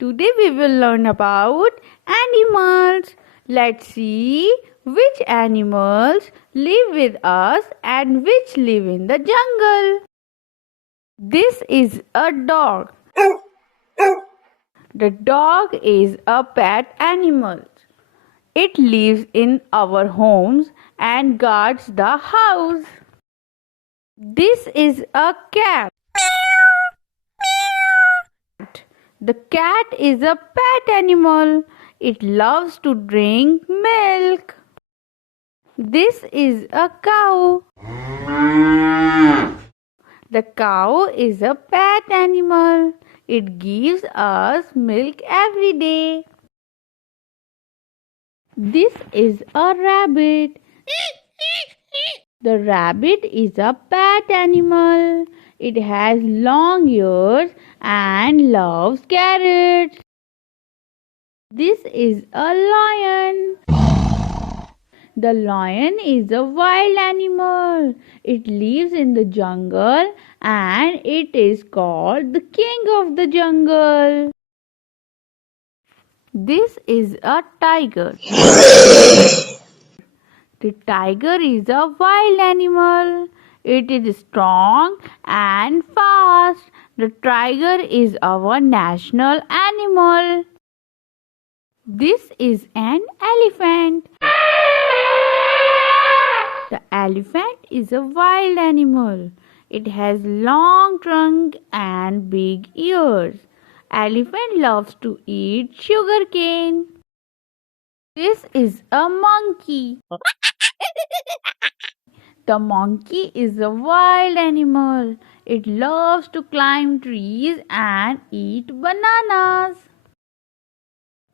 Today we will learn about animals. Let's see which animals live with us and which live in the jungle. This is a dog. The dog is a pet animal. It lives in our homes and guards the house. This is a cat. The cat is a pet animal. It loves to drink milk. This is a cow. The cow is a pet animal. It gives us milk every day. This is a rabbit. The rabbit is a pet animal. It has long ears and loves carrots. This is a lion. The lion is a wild animal. It lives in the jungle and it is called the king of the jungle. This is a tiger. The tiger is a wild animal. It is strong and fast. The tiger is our national animal. This is an elephant. The elephant is a wild animal. It has long trunk and big ears. Elephant loves to eat sugarcane. This is a monkey. The monkey is a wild animal. It loves to climb trees and eat bananas.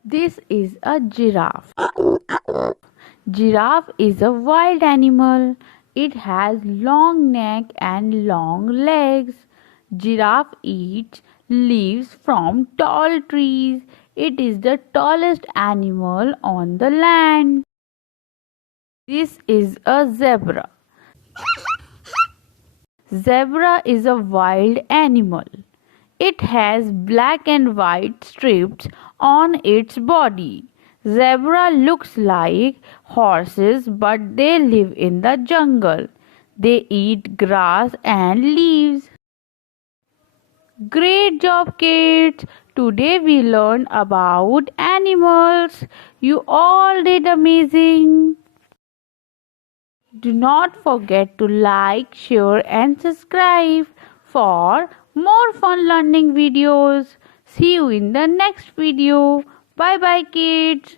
This is a giraffe. Giraffe is a wild animal. It has long neck and long legs. Giraffe eats leaves from tall trees. It is the tallest animal on the land. This is a zebra. Zebra is a wild animal. It has black and white strips on its body. Zebra looks like horses, but they live in the jungle. They eat grass and leaves. Great job, kids! Today we learned about animals. You all did amazing. Do not forget to like, share and subscribe for more fun learning videos. See you in the next video. Bye bye, kids.